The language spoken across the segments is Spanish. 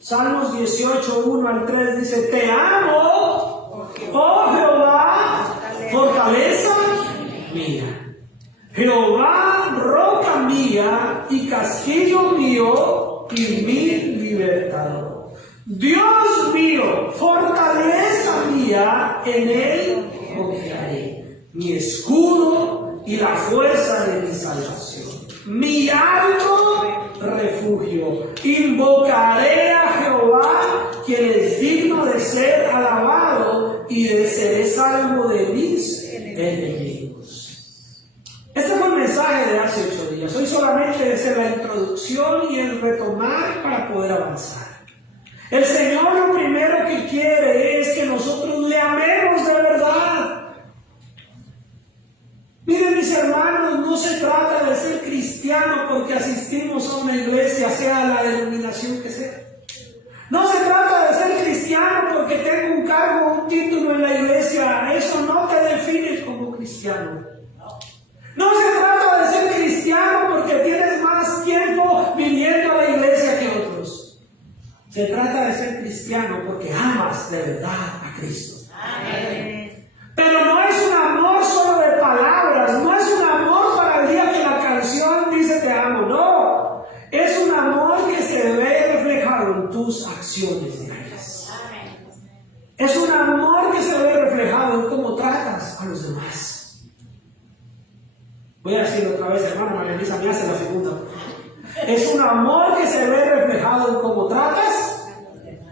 Salmos 18, 1 al 3 dice: te amo, oh Jehová, fortaleza mía. Jehová, roca mía y castillo mío y mi libertador. Dios mío, fortaleza mía, en él confiaré. Mi escudo y la fuerza de mi salvación. Mi alto refugio. Invocaré a Jehová, quien es digno de ser alabado, y de ser salvo de mis enemigos. Este fue el mensaje de hace 8 días. Hoy solamente es la introducción y el retomar para poder avanzar. El Señor lo primero que quiere es que nosotros le amemos de verdad. Miren, mis hermanos, no se trata de ser cristiano porque asistimos a una iglesia, sea la denominación que sea. No se trata de ser cristiano porque tengo un cargo, un título en la iglesia. Eso no te define como cristiano. No se trata de ser cristiano porque tienes más tiempo viniendo a la iglesia que otros. Se trata de ser cristiano porque amas de verdad a Cristo. Amén. Pero no es un amor solo de palabras, no es un amor para el día que la canción dice te amo, no. Es un amor que se ve reflejado en tus acciones diarias. Es un amor que se ve reflejado en cómo tratas a los demás. Voy a decirlo otra vez, hermana María Elisa, me hace la segunda. Es un amor que se ve reflejado en cómo tratas a los demás.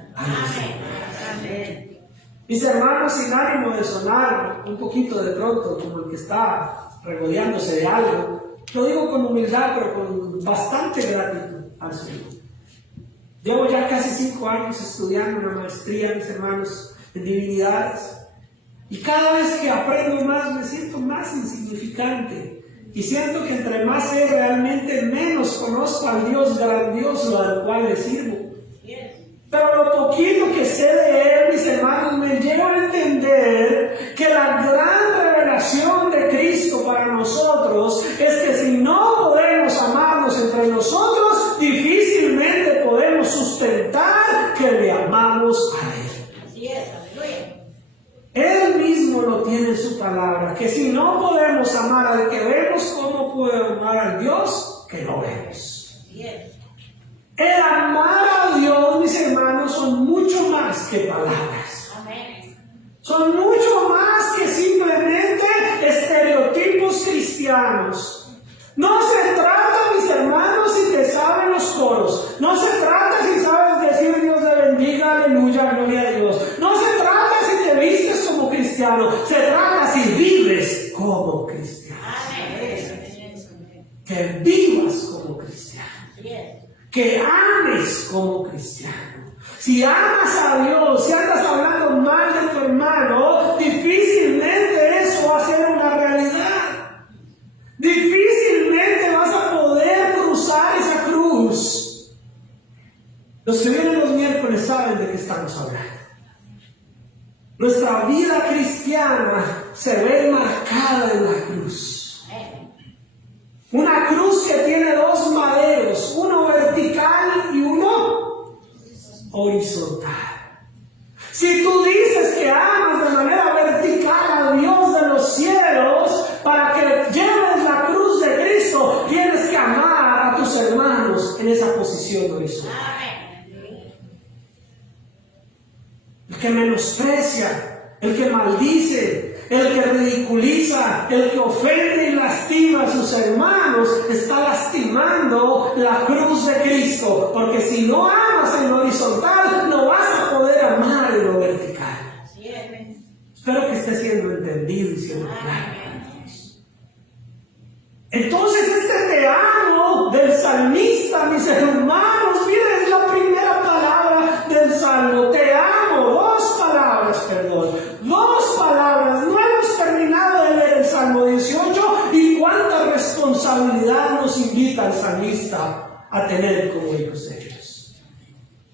Mis hermanos, sin ánimo de sonar un poquito de pronto como el que está regodeándose de algo, lo digo con humildad, pero con bastante gratitud al Señor. Llevo ya casi 5 años estudiando una maestría, mis hermanos, en divinidades. Y cada vez que aprendo más, me siento más insignificante. Y siento que entre más sé realmente, menos conozco al Dios grandioso al cual le sirvo. Pero lo poquito que sé de Él, mis hermanos, me lleva a entender que la gran revelación de Cristo para nosotros es que si no podemos amarnos entre nosotros, difícilmente podemos sustentar que le amamos a Él. Así es, aleluya. Él mismo lo tiene en su palabra, que si no podemos amar al que vemos, ¿cómo podemos amar al Dios que no vemos? Así es. El amar a Dios, mis hermanos, son mucho más que palabras. Amén. Son mucho más que simplemente estereotipos cristianos. No se trata, mis hermanos, si te saben los coros. No se trata si sabes decir Dios te bendiga, aleluya, gloria a Dios. No se trata si te vistes como cristiano. Se trata si vives como cristiano. Amén. Que vivas como cristiano. Así es. Que ames como cristiano. Si amas a Dios, si andas hablando mal de tu hermano, difícilmente eso va a ser una realidad. Difícilmente vas a poder cruzar esa cruz. Los que vienen los miércoles saben de qué estamos hablando. Nuestra vida cristiana se ve marcada en la cruz. Una cruz que tiene 2 maderos, uno vertical y uno horizontal. Si tú dices que amas de manera vertical a Dios de los cielos, para que lleves la cruz de Cristo, tienes que amar a tus hermanos en esa posición horizontal. El que menosprecia, el que maldice, el que ridiculiza, el que ofende y lastima a sus hermanos, está lastimando la cruz de Cristo. Porque si no amas en lo horizontal, no vas a poder amar en lo vertical. Espero que esté siendo entendido y siendo claro. Entonces este te amo del salmista, mis hermanos, miren, es la primera palabra del salmo. Te amo, 2 palabras, perdón. 2 palabras. No hemos terminado de leer el Salmo 18 y cuánta responsabilidad nos invita el salmista a tener como hijos de Dios.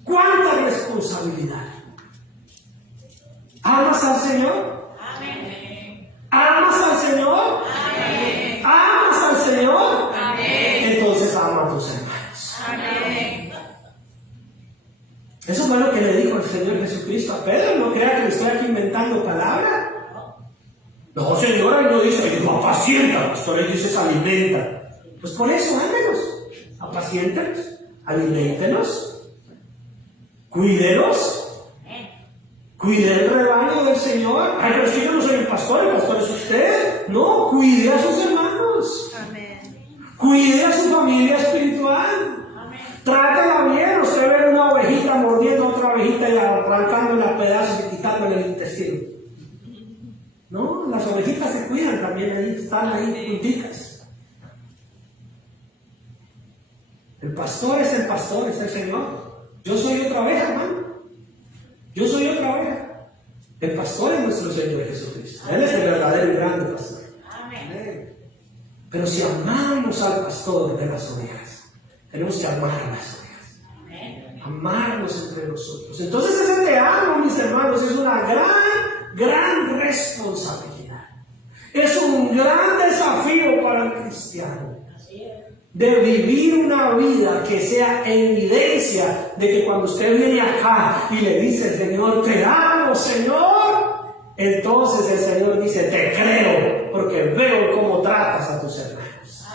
Cuánta responsabilidad. ¿Amas al Señor? Amén. ¿Amas al Señor? Amén. ¿Amas al Señor? Amén. Entonces ama a tus hermanos. Amén. Eso fue lo que le dijo el Señor Jesucristo a Pedro. No crea que le estoy aquí inventando palabras. No, Señor, él no dice, apacienta, pastor, él dice, alimenta. Pues por eso, ámenos, apaciéntenos, aliméntenos, cuídenos, cuide el rebaño del Señor. Ay, pero es que yo no soy el pastor es usted. No, cuide a sus hermanos. Cuide a su familia espiritual. Trátala bien. Usted ve una ovejita mordiendo a otra ovejita y arrancándola a pedazos y quitándole el intestino. No, las ovejitas se cuidan también ahí, están ahí juntitas. El pastor, es el Señor. Yo soy otra oveja, hermano. Yo soy otra oveja. El pastor es nuestro Señor Jesucristo. Él es el verdadero y grande pastor. Amén. Pero si amamos al pastor de las ovejas, tenemos que amar a las ovejas. Amarnos entre nosotros. Entonces ese te amo, mis hermanos, es una gran responsabilidad. Es un gran desafío para el cristiano de vivir una vida que sea evidencia de que cuando usted viene acá y le dice al Señor, te amo, Señor, entonces el Señor dice, te creo porque veo cómo tratas a tus hermanos.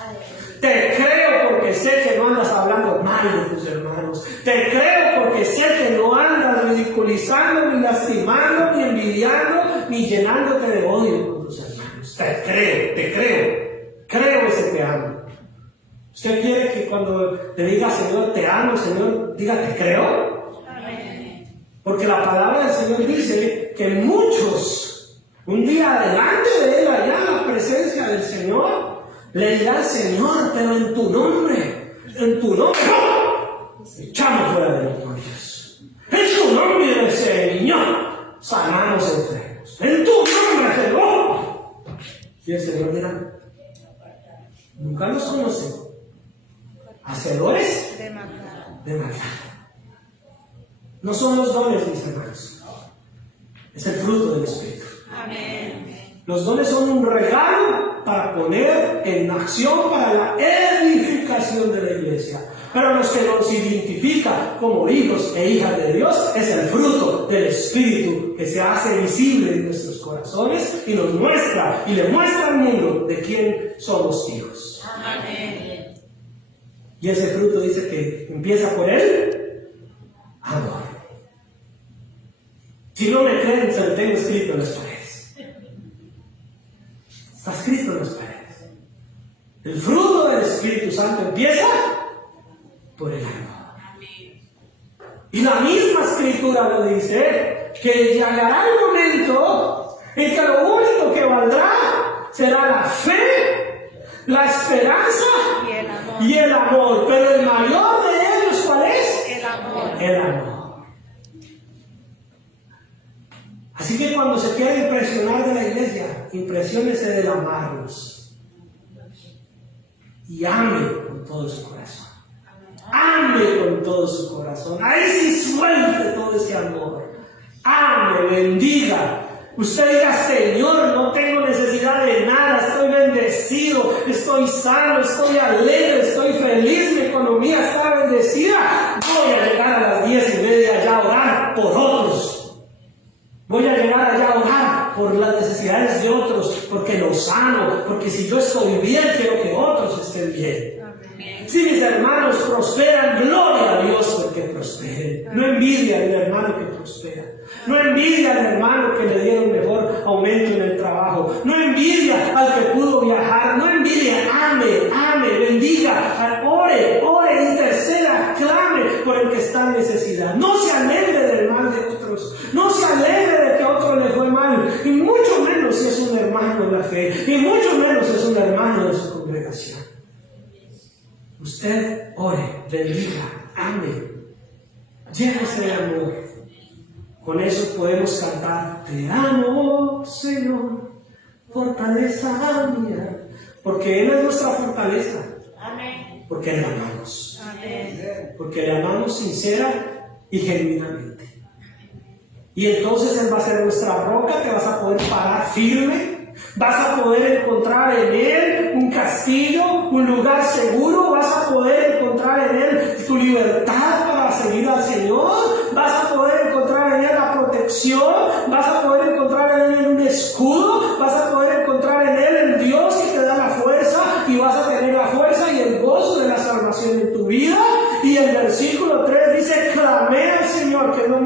Te creo porque sé que no andas hablando mal de tus hermanos. Te creo porque sé que no andas ridiculizando, ni lastimando, ni envidiando, ni llenándote de odio con tus hermanos. Te creo. Creo ese te amo. ¿Usted quiere que cuando le diga Señor, te amo, Señor, diga te creo? Amén. Porque la palabra del Señor dice que muchos, un día delante de Él, allá en la presencia del Señor, le dirá al Señor, pero en tu nombre, echamos fuera de los demonios. En tu nombre, Señor, sanamos enfermos. En tu nombre, Señor. Y el Señor dirá, nunca los conocen. Hacedores de maldad. No son los dones, mis hermanos. Es el fruto del Espíritu. Amén. Los dones son un regalo para poner en acción para la edificación de la iglesia. Pero los que nos identifica como hijos e hijas de Dios es el fruto del Espíritu que se hace visible en nuestros corazones y nos muestra y le muestra al mundo de quién somos hijos. Amén. Y ese fruto dice que empieza por el amor. Si no me creen, se lo tengo escrito en las paredes. Está escrito en las paredes. El fruto del Espíritu Santo empieza por el amor. Y la misma Escritura lo dice, que llegará el momento en que lo único que valdrá será la fe, la esperanza y el amor. Pero el mayor de ellos, ¿cuál es? El amor. El amor. Así que cuando se quiera impresionar de la iglesia, impresiónese del amarnos. Y ame con todo su corazón. Ame con todo su corazón. Ahí sí suelte todo ese amor. Ame, bendiga. Usted diga, Señor, no tengo necesidad de nada, estoy bendecido, estoy sano, estoy alegre, estoy feliz, mi economía está bendecida. Voy a llegar a las 10:30 ya a orar por otros. Voy a llegar allá a orar por las necesidades de otros, porque los amo, porque si yo estoy bien, quiero que otros estén bien. Si mis hermanos prosperan, gloria a Dios porque prosperen. No envidia al hermano que prospera. No envidia al hermano que le dieron mejor aumento en el trabajo. No envidia al que pudo viajar. No envidia, ame, bendiga, ore, interceda, clame por el que está en necesidad. No se alegre del mal de otros. No se alegre de que a otro le fue mal. Y mucho menos si es un hermano en la fe. Y mucho menos si es un hermano de su congregación. Usted ore, bendiga, ame, llénese de amor. Con eso podemos cantar, te amo, Señor, fortaleza mía. Porque Él es nuestra fortaleza. Amén. Porque le amamos. Amén. Porque le amamos sincera y genuinamente. Y entonces Él va a ser nuestra roca, te vas a poder parar firme. Vas a poder encontrar en Él un castillo, un lugar seguro. Vas a poder encontrar en Él tu libertad para seguir al Señor. Vas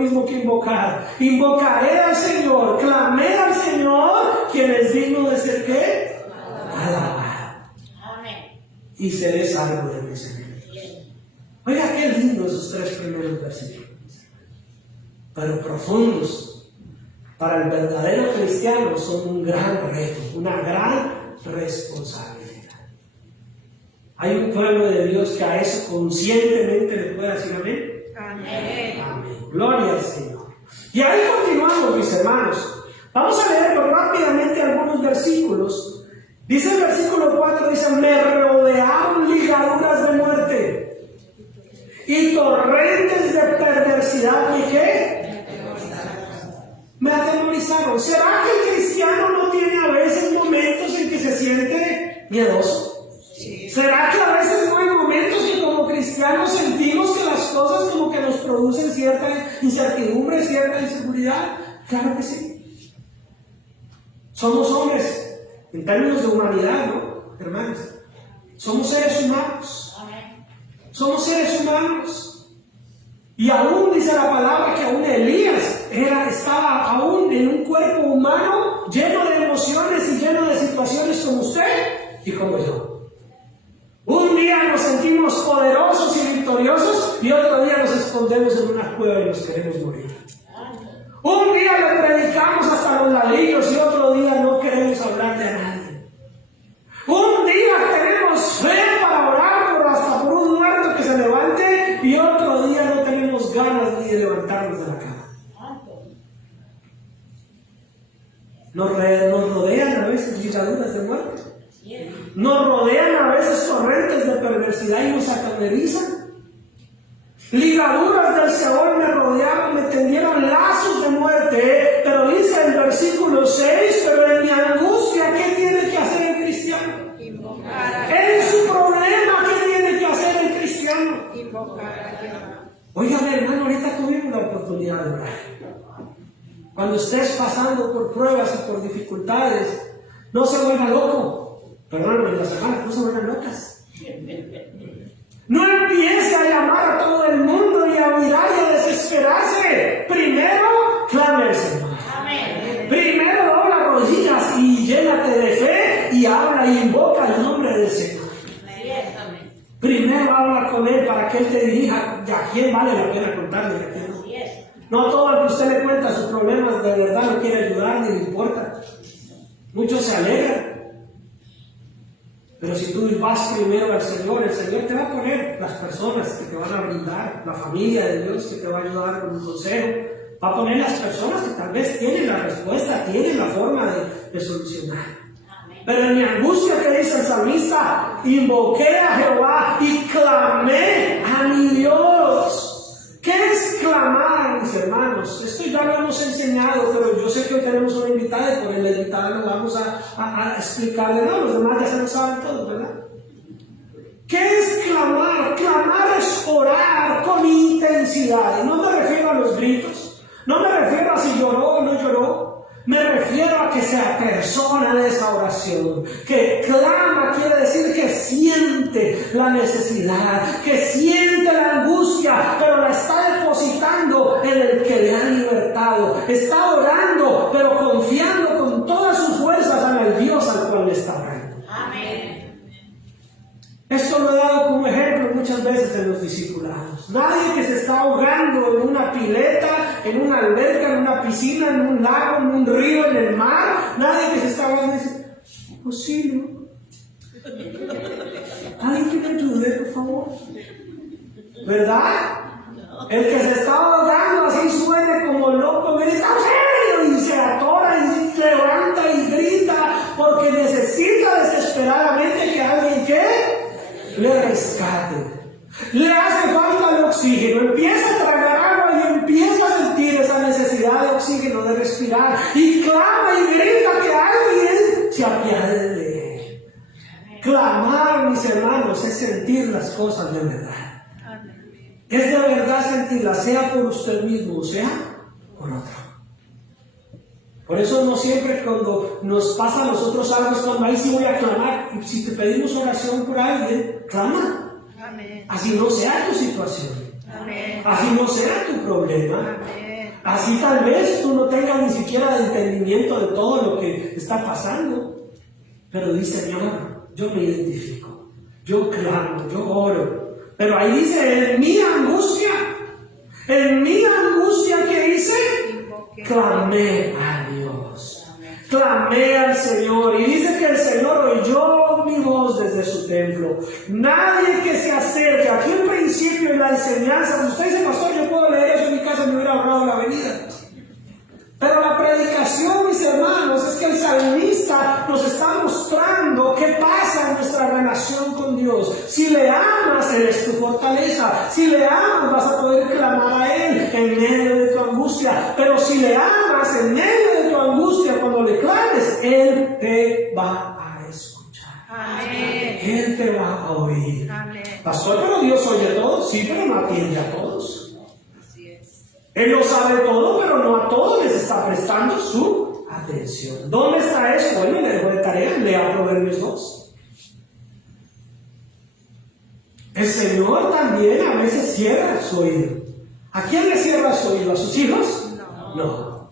mismo que invocar. Invocaré al Señor, clamé al Señor, quien es digno de ser ¿qué? Alabado. Y seré salvo de mis enemigos. Oiga, qué lindo esos 3 primeros versículos. Pero profundos. Para el verdadero cristiano son un gran reto, una gran responsabilidad. Hay un pueblo de Dios que a eso conscientemente le puede decir amén. Amén. Amén. Gloria al Señor. Y ahí continuamos, mis hermanos. Vamos a leer rápidamente algunos versículos. Dice el versículo 4, dice: me rodearon ligaduras de muerte y torrentes de perversidad. ¿Y qué? Me atemorizaron. ¿Será que el cristiano no tiene a veces momentos en que se siente miedoso? ¿Será que a veces no hay momentos que como cristianos sentimos que las cosas como que nos producen cierta incertidumbre, cierta inseguridad? Claro que sí. Somos hombres en términos de humanidad, ¿no, hermanos? Somos seres humanos. Somos seres humanos. Y aún dice la palabra que aún Elías estaba aún en un cuerpo humano lleno de emociones y lleno de situaciones como usted y como yo. Un día nos sentimos poderosos y victoriosos y otro día nos escondemos en una cueva y nos queremos morir. Un día le predicamos hasta los ladrillos y otro día no queremos hablarle a nadie. Un día tenemos fe para orar hasta por un muerto que se levante y otro día no tenemos ganas ni de levantarnos de la cama. Nos rodean a veces ligaduras de muerte. Nos rodean a veces torrentes de perversidad y nos atemorizan. Ligaduras del Seol me rodearon, me tendieron lazos de muerte. Pero dice el versículo 6, pero en mi angustia, ¿qué tiene que hacer el cristiano? En su problema, ¿qué tiene que hacer el cristiano? Oigan, hermano, ahorita tuvimos la oportunidad de orar. Cuando estés pasando por pruebas y por dificultades, no se vuelva loco. Perdóname, las hermanas no se vuelvan locas. No empiece a llamar a todo el mundo y a mirar y a desesperarse. Primero, clame al Señor. Amén. Primero, dobla rodillas y llénate de fe y habla y invoca el nombre del Señor. Primero habla con Él para que Él te dirija a quién vale la pena contarle y a quién no. No todo el que usted le cuenta sus problemas de verdad no quiere ayudar ni le importa. Muchos se alegran. Pero si tú vas primero al Señor, el Señor te va a poner las personas que te van a brindar, la familia de Dios que te va a ayudar con un consejo. Va a poner las personas que tal vez tienen la respuesta, tienen la forma de solucionar. Pero en mi angustia, que dice el salmista, invoqué a Jehová y clamé a mi Dios. ¿Qué es clamar, mis hermanos? Esto ya lo hemos enseñado, pero yo sé que hoy tenemos una invitada y por el invitada lo vamos a explicarle. No, los demás ya se lo saben todos, ¿verdad? ¿Qué es clamar? Clamar es orar con intensidad. Y no me refiero a los gritos, no me refiero a si lloró o no lloró. Me refiero a que se apersona de esa oración, que clama, quiere decir que siente la necesidad, que siente la angustia, pero la está depositando en el que le ha libertado. Está orando, pero confiando con todas sus fuerzas en el Dios al cual le está orando. Amén. Esto lo he dado como ejemplo muchas veces en los discipulados. Nadie que se está ahogando en una pileta, en una alberca, en una piscina, en un lago, en un río, en el mar. Nadie que se está ahogando y dice: auxilio. ¿Alguien que me ayude, por favor? ¿Verdad? El que se está ahogando así suena como loco, grita auxilio y se atora y se levanta y grita porque necesita desesperadamente que alguien le rescate. Le hace falta el oxígeno, empieza a tragar agua y empieza a sentir esa necesidad de oxígeno, de respirar, y clama y grita que alguien se apiade de él. Clamar, mis hermanos, es sentir las cosas de verdad. Es de verdad sentirlas, sea por usted mismo o sea por otro. Por eso no siempre cuando nos pasa a nosotros algo es cuando ahí sí voy a clamar. Y si te pedimos oración por alguien, clama. Amén. Así no sea tu situación. Amén. Así no sea tu problema. Amén. Así tal vez tú no tengas ni siquiera el entendimiento de todo lo que está pasando. Pero dice, Señor, yo me identifico, yo clamo, yo oro. Pero ahí dice, en mi angustia, ¿qué hice? Clamé a Dios, clamé al Señor. Y dice que el Señor oyó mi voz desde su templo. Nadie que se acerque. Aquí el principio y la enseñanza. Usted dice, pastor, yo puedo leer eso en mi casa, me hubiera ahorrado la venida. Pero la predicación, mis hermanos, es que el salmista nos está mostrando qué pasa en nuestra relación con Dios. Si le amas, Él es tu fortaleza. Si le amas, vas a poder clamar a Él en medio de tu angustia. Pero si le amas en medio de tu angustia, cuando le clames, Él te va a escuchar. Amén. Él te va a oír. Amén. Pastor, pero Dios oye a todos. Sí, pero no atiende a todos. Él lo sabe todo, pero no a todos les está prestando su atención. ¿Dónde está eso? Bueno, le dejo de tarea, lea Proverbios 2. El Señor también a veces cierra su oído. ¿A quién le cierra su oído? ¿A sus hijos? No.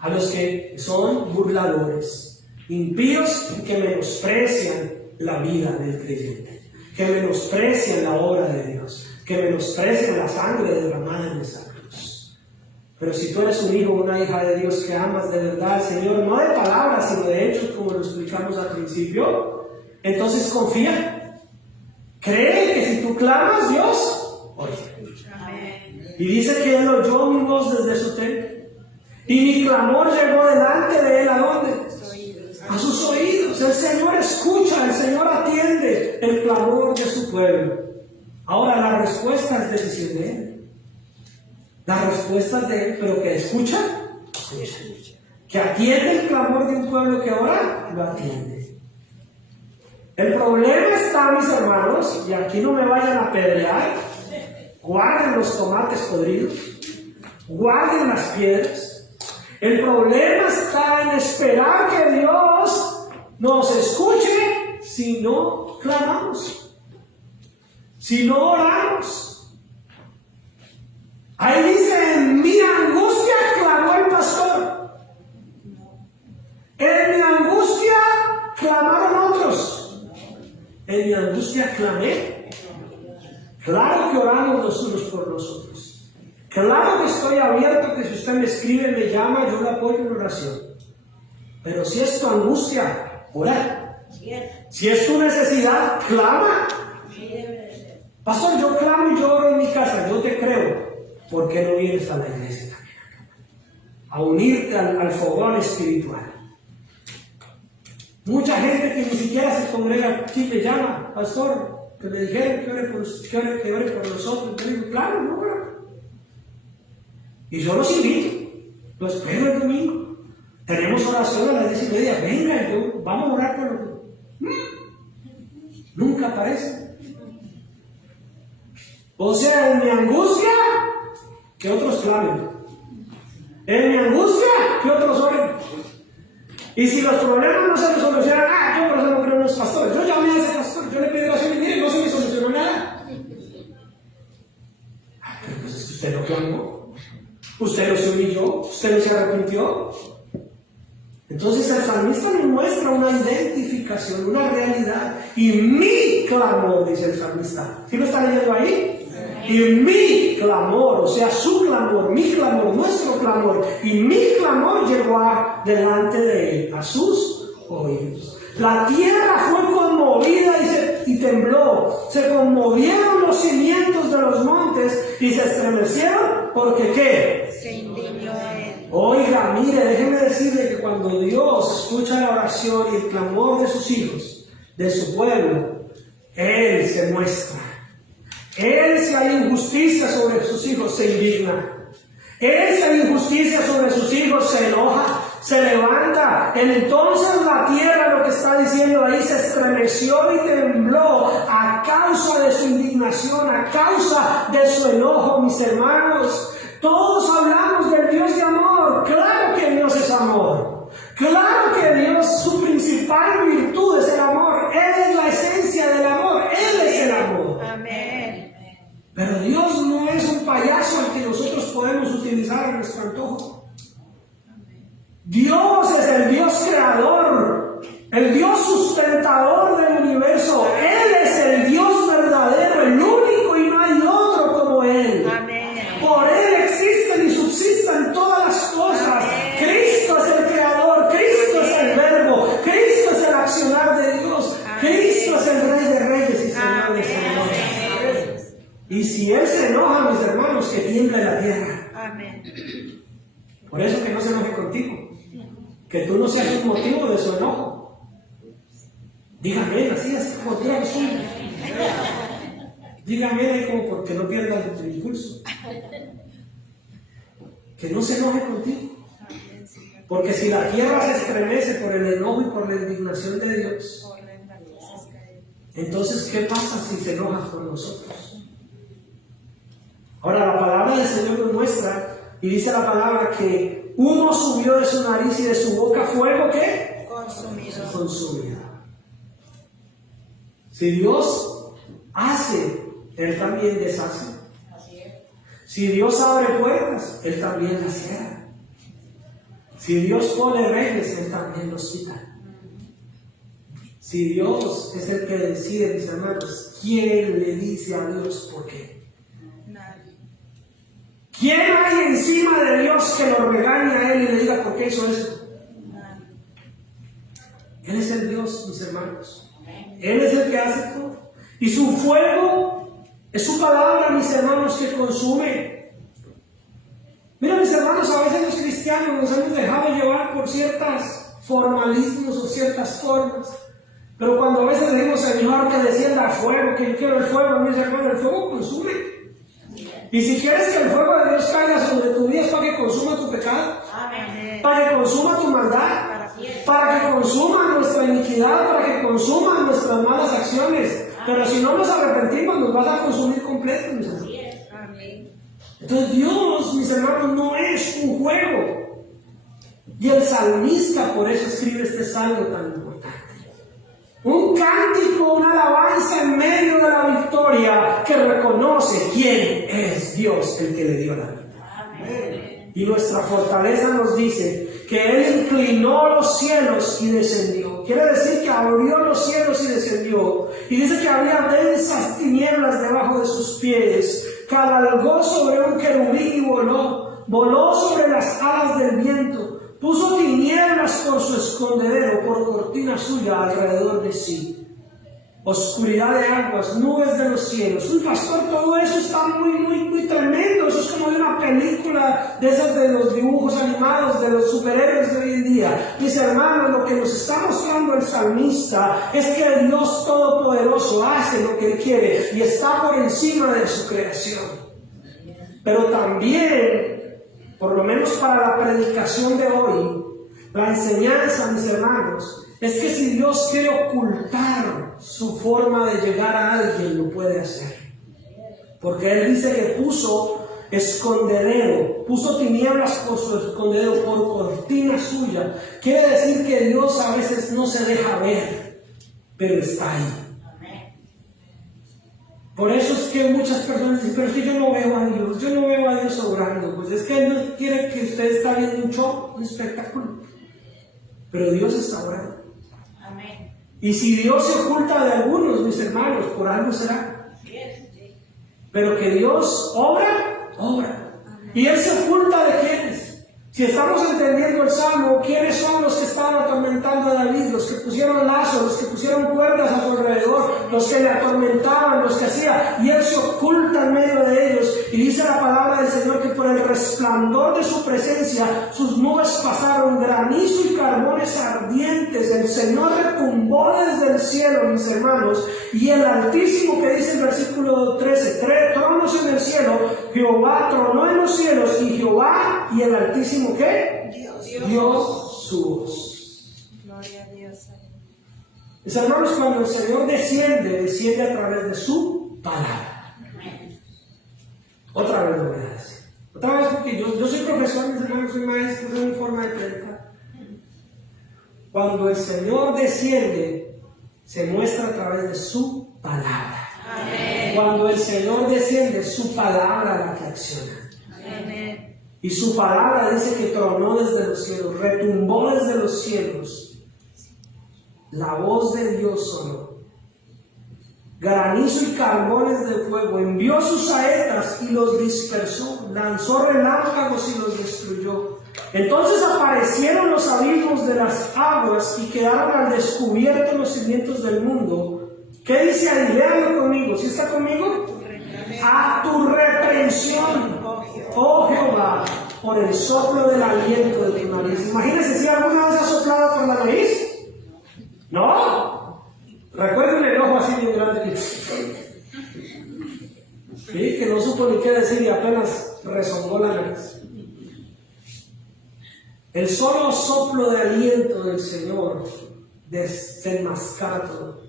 A los que son burladores, impíos y que menosprecian la vida del creyente, que menosprecian la obra de Dios, que menosprecian la sangre derramada en esa cruz. Pero si tú eres un hijo o una hija de Dios que amas de verdad al Señor, no de palabras, sino de hechos, como lo explicamos al principio, entonces confía. Cree que si tú clamas, Dios oye. Y dice que Él oyó mi voz desde su templo. Y mi clamor llegó delante de Él, ¿a dónde? A sus oídos. El Señor escucha, el Señor atiende el clamor de su pueblo. Ahora la respuesta es decisión de Él. La respuesta es de Él, pero que escucha, que atiende el clamor de un pueblo que ahora lo atiende. El problema está, mis hermanos, y aquí no me vayan a apedrear, guarden los tomates podridos, guarden las piedras. El problema está en esperar que Dios nos escuche si no clamamos, si no oramos. Ahí dice, en mi angustia clamó el pastor. En mi angustia clamaron otros. En mi angustia clamé. Claro que oramos los unos por los otros. Claro que estoy abierto, que si usted me escribe, me llama, yo le apoyo en oración. Pero si es tu angustia, ora. Si es tu necesidad, clama. Pastor, yo clamo y yo oro en mi casa, yo te creo. ¿Por qué no vienes a la iglesia también? A unirte al fogón espiritual. Mucha gente que ni siquiera se congrega aquí me llama, pastor, que me dijeron que ore por nosotros. Yo digo, claro, no, claro. Y yo los invito, los espero el domingo. Tenemos oración a las 10:30. Venga, vamos a orar por los. Nunca aparece. O sea, en mi angustia, que otros clamen. En mi angustia, que otros oren. Y si los problemas no se solucionan, yo por eso no creo en los pastores. Yo llamé a ese pastor, yo le pedí oración y mire, no se me solucionó nada. Pero pues es que usted no clamó, usted no se humilló, usted no se arrepintió. Entonces el salmista nos muestra una identificación, una realidad. Y mi clamor, dice el salmista. ¿Sí lo está leyendo ahí? Y mi clamor, o sea, su clamor, mi clamor, nuestro clamor, y mi clamor llegó delante de Él, a sus oídos. La tierra fue conmovida y tembló. Se conmovieron los cimientos de los montes y se estremecieron porque ¿qué? Se indignó Él. Oiga, mire, déjeme decirle que cuando Dios escucha la oración y el clamor de sus hijos, de su pueblo, Él se muestra. Él, si hay injusticia sobre sus hijos, se indigna. Él, si hay injusticia sobre sus hijos, se enoja, se levanta. Entonces la tierra, lo que está diciendo ahí, se estremeció y tembló a causa de su indignación, a causa de su enojo, mis hermanos. Todos hablamos del Dios de amor. Claro que Dios es amor. Claro que Dios, su principal virtud es el amor. Él es la esencia del amor. Él es el amor. Amén. Pero Dios no es un payaso al que nosotros podemos utilizar utilizar a nuestro antojo. Dios es el Dios creador, el Dios sustentador del universo. Él es el Dios verdadero, el único, y no hay otro como Él. Amén. Por Él existen y subsisten todas las cosas. Cristo es el creador, Cristo es el verbo, Cristo es el accionar de Dios, Cristo es el Rey de Reyes y Señor de Señores. Y si Él se enoja, mis hermanos, que tiemble la tierra. Amén. Por eso que no se enoje contigo, que tú no seas un motivo de su enojo. Dígame, así es como tú eres suyo. Dígame ahí como porque no pierdas tu impulso. Que no se enoje contigo. Porque si la tierra se estremece por el enojo y por la indignación de Dios, entonces ¿qué pasa si se enoja con nosotros? Ahora la palabra del Señor nos muestra, y dice la palabra, que humo subió de su nariz y de su boca fuego, ¿qué? Consumido. Consumido. Si Dios hace, Él también deshace. Si Dios abre puertas, Él también las cierra. Si Dios pone reyes, Él también los quita. Si Dios es el que decide, mis hermanos, ¿quién le dice a Dios por qué? Nadie. ¿Quién hay encima de Dios que lo regañe a Él y le diga por qué hizo eso? Nadie. Él es el Dios, mis hermanos. Él es el que hace todo. Y su fuego es su palabra, mis hermanos, que consume. Mira, mis hermanos, a veces los cristianos nos hemos dejado llevar por ciertos formalismos o ciertas formas. Pero cuando a veces decimos, Señor, que descienda fuego, que yo quiero el fuego, mis hermanos, el fuego consume. Y si quieres que el fuego de Dios caiga sobre tu vida, es para que consuma tu pecado, para que consuma tu maldad, para que consuma nuestra iniquidad, para que consuma nuestras malas acciones. Pero si no nos arrepentimos, nos vas a consumir completo, mis hermanos. Entonces Dios, mis hermanos, no es un juego. Y el salmista por eso escribe este salmo tan importante. Un cántico, una alabanza en medio de la victoria que reconoce quién es Dios el que le dio la vida. Amén. Y nuestra fortaleza nos dice que Él inclinó los cielos y descendió. Quiere decir que abrió los cielos y descendió. Y dice que había densas tinieblas debajo de sus pies. Cabalgó sobre un querubín y voló. Voló sobre las alas del viento. Puso tinieblas por su escondedero, por cortina suya alrededor de sí. Oscuridad de aguas, nubes de los cielos. Uy, pastor, todo eso está muy tremendo. Eso es como de una película de esas de los dibujos animados, de los superhéroes de hoy en día. Mis hermanos, lo que nos está mostrando el salmista es que el Dios Todopoderoso hace lo que Él quiere y está por encima de su creación. Pero también, por lo menos para la predicación de hoy, la enseñanza, mis hermanos, es que si Dios quiere ocultar su forma de llegar a alguien, lo puede hacer. Porque Él dice que puso escondedero, puso tinieblas por su escondedero, por cortina suya. Quiere decir que Dios a veces no se deja ver, pero está ahí. Por eso es que muchas personas dicen, pero es que yo no veo a Dios, yo no veo a Dios obrando. Pues es que Él no quiere que usted esté viendo un show, un espectáculo. Pero Dios está obrando. Amén. Y si Dios se oculta de algunos, mis hermanos, por algo será. Pero que Dios obra, obra. ¿Y Él se oculta de quiénes? Si estamos entendiendo el Salmo, ¿quiénes son los que estaban atormentando a David? Los que pusieron lazos, los que pusieron cuerdas a su alrededor, los que le atormentaban, los que hacían, y Él se oculta en medio de ellos. Y dice la palabra del Señor que por el resplandor de su presencia, sus nubes pasaron, granizo y carbones ardientes. El Señor retumbó desde el cielo, mis hermanos, y el Altísimo, que dice el versículo 13, tronos en el cielo, Jehová tronó en los cielos, y Jehová y el Altísimo, ¿qué? Dios su voz. Gloria a Dios. Mis hermanos, cuando el Señor desciende a través de su palabra. Otra vez lo voy a decir. Otra vez, porque yo soy profesor, mis hermanos, soy maestro, es mi forma de predicar. Cuando el Señor desciende, se muestra a través de su palabra. Amén. Cuando el Señor desciende, es su palabra la que acciona. Amén. Y su palabra dice que tronó desde los cielos, retumbó desde los cielos. La voz de Dios sonó. Granizo y carbones de fuego, envió sus saetas y los dispersó, lanzó relámpagos y los destruyó. Entonces aparecieron los abismos de las aguas y quedaron al descubierto los cimientos del mundo. ¿Qué dice ahí? Léalo conmigo. ¿Sí está conmigo? A tu reprensión, oh Jehová, por el soplo del aliento de tu nariz. Imagínense si alguna vez ha soplado por la nariz. ¿No? Recuerden el ojo así bien grande que... ¿Sí? Que no supo ni qué decir y apenas rezongó la nariz. El solo soplo de aliento del Señor desenmascara todo.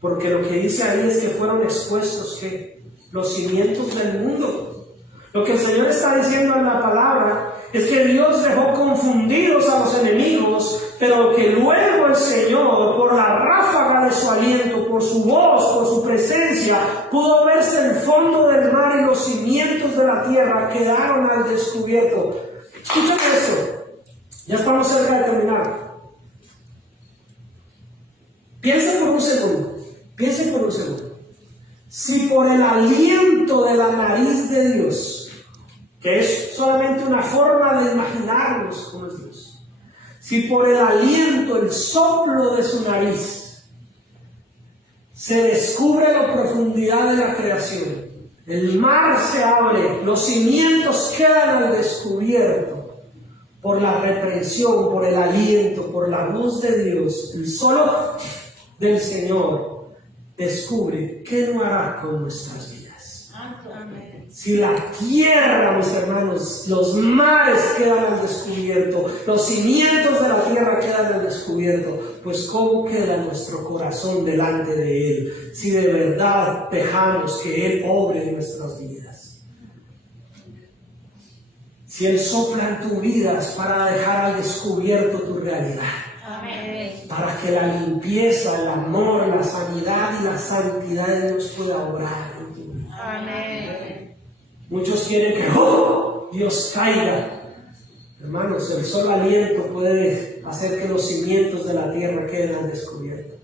Porque lo que dice ahí es que fueron expuestos que los cimientos del mundo. Lo que el Señor está diciendo en la palabra es que Dios dejó confundidos a los enemigos, pero que luego el Señor, por la ráfaga de su aliento, por su voz, por su presencia, pudo verse el fondo del mar y los cimientos de la tierra quedaron al descubierto. Escuchen esto, ya estamos cerca de terminar. Piensen por un segundo. Si por el aliento de la nariz de Dios, que es solamente una forma de imaginarnos cómo es Dios, si por el aliento, el soplo de su nariz, se descubre la profundidad de la creación, el mar se abre, los cimientos quedan al descubierto, por la reprensión, por el aliento, por la voz de Dios, el solo del Señor, descubre qué no hará con nuestras vidas. Amén. Si la tierra, mis hermanos, los mares quedan al descubierto, los cimientos de la tierra quedan al descubierto, pues ¿cómo queda nuestro corazón delante de Él? Si de verdad dejamos que Él obre en nuestras vidas. Si Él sopla en tu vida es para dejar al descubierto tu realidad. Amén. Para que la limpieza, el amor, la sanidad y la santidad de Dios pueda obrar en tu vida. Amén. Muchos quieren que Dios caiga. Hermanos, el solo aliento puede hacer que los cimientos de la tierra queden al descubierto.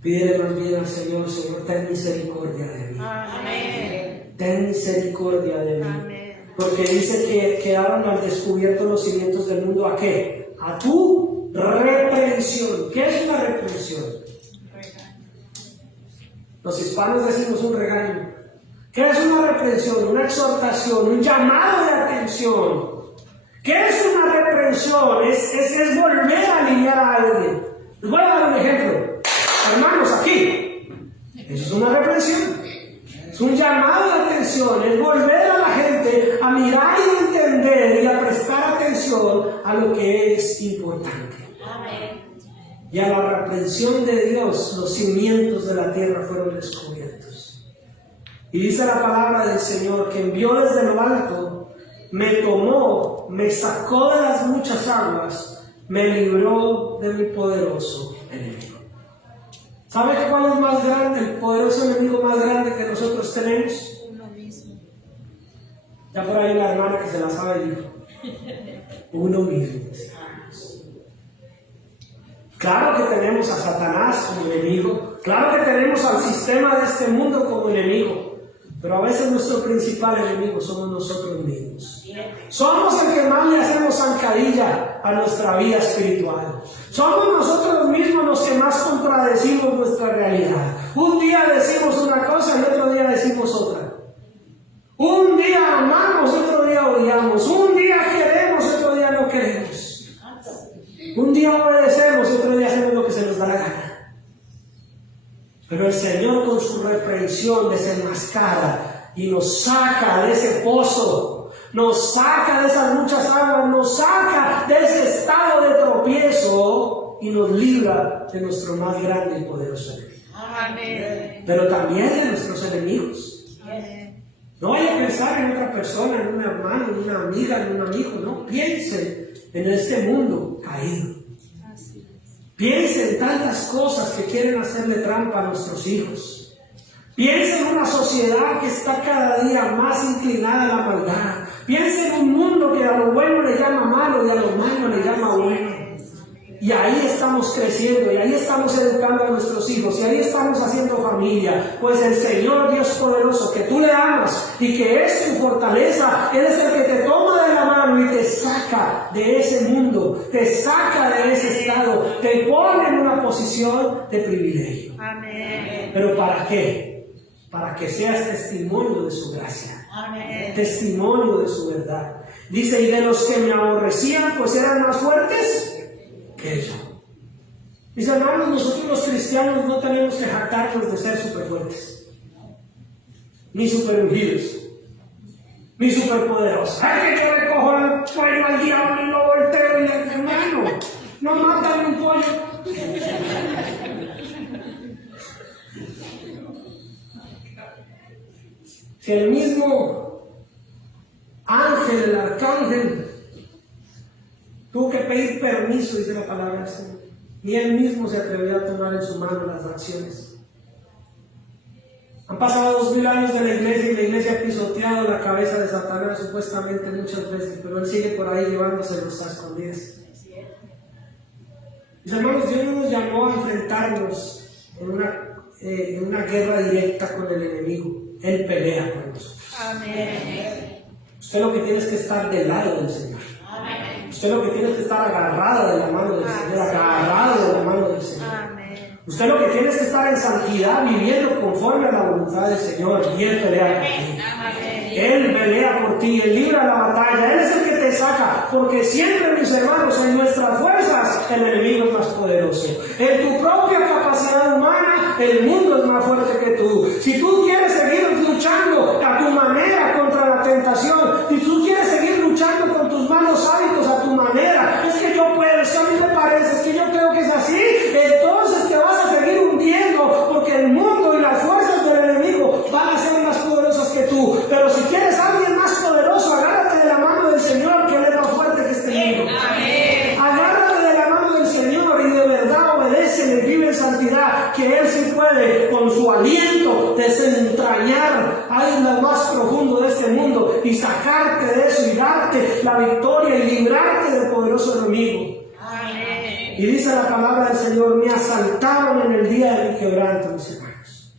Pídele más bien al Señor: Señor, ten misericordia de mí. Amén. Ten misericordia de mí. Amén. Porque dice que quedaron al descubierto los cimientos del mundo. ¿A qué? A tu reprensión. ¿Qué es una reprensión? Los hispanos decimos un regaño. ¿Qué es una reprensión? Una exhortación, un llamado de atención. ¿Qué es una reprensión? Es volver a alinear a alguien. Les voy a dar un ejemplo. Hermanos, aquí, eso es una reprensión. Es un llamado de atención, es volver a la gente a mirar y entender y a prestar atención a lo que es importante. Amén. Y a la reprensión de Dios, los cimientos de la tierra fueron descubiertos. Y dice la palabra del Señor que envió desde lo alto, me tomó, me sacó de las muchas aguas, me libró de mi poderoso enemigo. ¿Sabe cuál es más grande, el poderoso enemigo más grande que nosotros tenemos? Uno mismo. Ya por ahí una hermana que se la sabe dijo: uno mismo. Claro que tenemos a Satanás como enemigo, claro que tenemos al sistema de este mundo como enemigo, pero a veces nuestro principal enemigo somos nosotros mismos. Somos el que más le hacemos zancadilla a nuestra vida espiritual. Somos nosotros mismos los que más contradecimos nuestra realidad. Un día decimos una cosa y otro día decimos otra. Un día amamos, otro día odiamos. Un día queremos, otro día no queremos. Un día obedecemos, otro día hacemos lo que se nos da la gana. Pero el Señor con su reprensión desenmascara y nos saca de ese pozo, nos saca de esas muchas aguas, nos saca de ese estado de tropiezo y nos libra de nuestro más grande y poderoso enemigo. Amén. Pero también de nuestros enemigos. Amén. No vaya a pensar en otra persona, en un hermano, en una amiga, en un amigo, no. Piensen en este mundo caído. Piensen en tantas cosas que quieren hacerle trampa a nuestros hijos. Piensa en una sociedad que está cada día más inclinada a la maldad. Piensa en un mundo que a lo bueno le llama malo y a lo malo le llama bueno. Y ahí estamos creciendo, y ahí estamos educando a nuestros hijos, y ahí estamos haciendo familia. Pues el Señor Dios poderoso, que tú le amas y que es tu fortaleza, Él es el que te toma de la mano y te saca de ese mundo, te saca de ese estado, te pone en una posición de privilegio. Amén. ¿Pero para qué? Para que seas testimonio de su gracia. Amén. Testimonio de su verdad. Dice, y de los que me aborrecían, pues eran más fuertes que yo. Mis hermanos, nosotros los cristianos no tenemos que jactarnos de ser súper fuertes, ni súper ungidos, ni súper poderosos. ¡Ay, que yo recojo el cuello al diablo y lo volteo! Y le hermano, no mátame un pollo. Si el mismo ángel, el arcángel, tuvo que pedir permiso, dice la palabra del Señor, ni él mismo se atrevió a tomar en su mano las acciones. Han pasado 2000 años de la iglesia y la iglesia ha pisoteado la cabeza de Satanás supuestamente muchas veces, pero él sigue por ahí llevándoselos a escondidas. Mis hermanos, Dios no nos llamó a enfrentarnos en una guerra directa con el enemigo. Él pelea por nosotros. Amén. Usted lo que tiene es que estar del lado del Señor. Amén. Usted lo que tiene es que estar agarrado de la mano del Señor, agarrado de la mano del Señor. Amén. Usted lo que tiene es que estar en santidad, viviendo conforme a la voluntad del Señor, y Él pelea por ti. Amén. Él pelea por ti, Él libra la batalla, Él es el que te saca, porque siempre, mis hermanos, en nuestras fuerzas, el enemigo es más poderoso. En tu propia capacidad humana, el mundo es más fuerte que tú. Si tú quieres seguir luchando a tu manera contra la tentación, si tú quieres seguir luchando con tus malos hábitos a tu manera, es que yo puedo, es que a mí me parece, es que yo creo que es así, entonces te vas a seguir hundiendo, porque el mundo y las fuerzas del enemigo van a ser más poderosas que tú. Pero si quieres a alguien más poderoso, agárrate de la mano del Señor, que Él es más fuerte que este mundo. Agárrate de la mano del Señor y de verdad obedécele, vive en santidad, que Él sí puede con su aliento desentrañar ahí lo más profundo de este mundo y sacarte de eso y darte la victoria y librarte del poderoso enemigo. Amén. Y dice la palabra del Señor, me asaltaron en el día de mi quebranto, mis hermanos.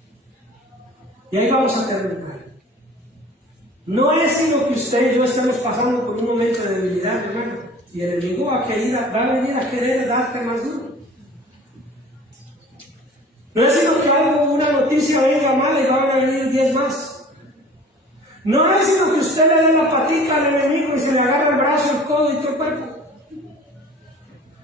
Y ahí vamos a terminar. No es sino que usted y yo estemos pasando por un momento de debilidad, hermano, y el enemigo va a venir a querer darte más duro. No es sino que una noticia venga mala y van a venir 10 más. No es sino que usted le dé la patica al enemigo y se le agarra el brazo, el codo y todo el cuerpo.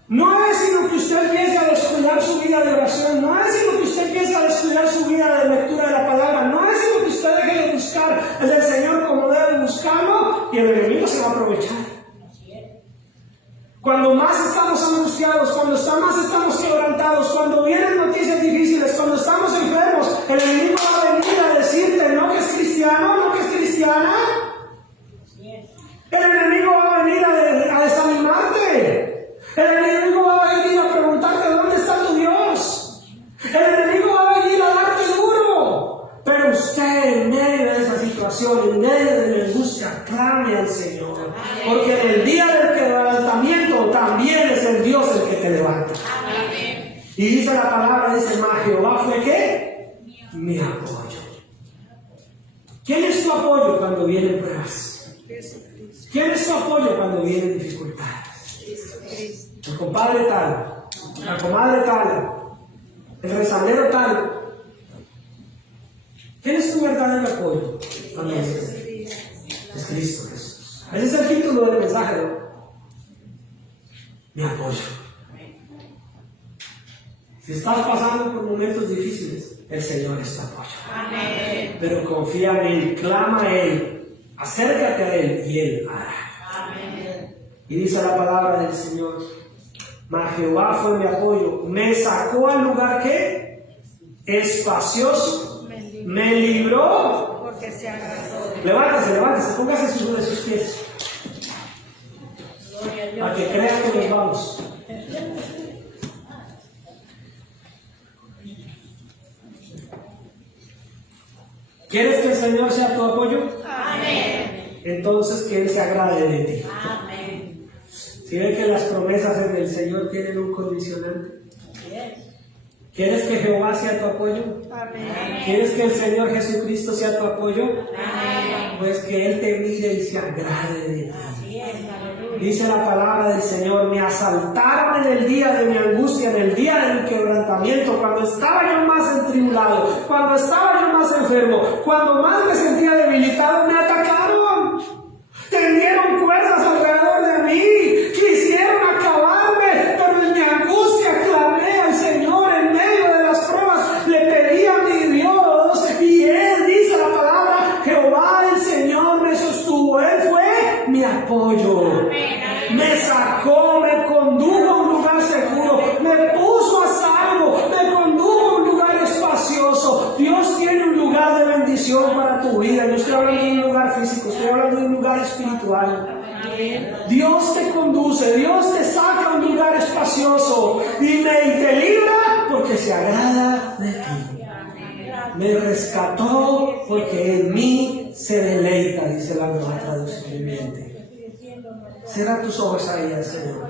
No es sino que usted empiece a descuidar su vida de oración. No es sino que usted empiece a descuidar su vida de lectura de la palabra. No es sino que usted deje de buscar el del Señor como debe buscarlo y el enemigo se va a aprovechar. Cuando más estamos angustiados, cuando más estamos quebrantados, cuando vienen noticias difíciles, cuando estamos enfermos, el enemigo va a venir a decirte, no que es cristiano, no que es cristiana. El enemigo va a venir a desanimarte. El enemigo va a venir a preguntarte dónde está tu Dios. El enemigo va a venir a darte duro. Pero usted, en medio de esa situación, en medio de la angustia, clame al Señor. Porque en el día del quebrantamiento también es el Dios el que te levanta. Amén. Y dice la palabra, dice más, Jehová fue ¿qué? Mi apoyo. ¿Quién es tu apoyo cuando vienen pruebas? ¿Quién es tu apoyo cuando vienen dificultades? El compadre tal, la comadre tal, el rezandero tal. ¿Quién es tu verdadero apoyo? Cuando es Cristo Jesús. Ese es el título del mensaje, ¿no? Mi apoyo. Si estás pasando por momentos difíciles, el Señor es tu apoyo. Amén. Pero confía en Él, clama a Él, acércate a Él y Él hará. Amén. Y dice la palabra del Señor, mas Jehová fue mi apoyo, me sacó al lugar que espacioso, me libró. Porque se agradó. Levántese, póngase sobre sus pies, Gloria a Dios. para que crean que nos vamos. ¿Quieres que el Señor sea tu apoyo? Amén. Entonces que Él se agrade de ti. Amén. Si ven que las promesas del Señor tienen un condicionante. ¿Quieres que Jehová sea tu apoyo? Amén. ¿Quieres que el Señor Jesucristo sea tu apoyo? Amén. Pues que Él te mire y se agrade de ti. Así es, aleluya. Dice la palabra del Señor: me asaltaron en el día de mi angustia, en el día de mi quebrantamiento, cuando estaba yo más entribulado, cuando estaba yo más enfermo, cuando más me sentía debilitado, me atacaron, tendieron cuerdas alrededor de mí, quisieron acabarme, pero en mi angustia clamé al Señor en medio de las pruebas, le pedí a mi Dios, y Él, dice la palabra, Jehová el Señor me sostuvo, Él fue mi apoyo. Me sacó, me condujo a un lugar seguro, me puso a salvo, me condujo a un lugar espacioso. Dios tiene un lugar de bendición para tu vida. No estoy hablando de un lugar físico, estoy hablando de un lugar espiritual. Dios te conduce, Dios te saca a un lugar espacioso y te libra porque se agrada de ti. Me rescató porque en mí se deleita, dice la nueva traducción viviente. Cierra tus ojos ahí al Señor.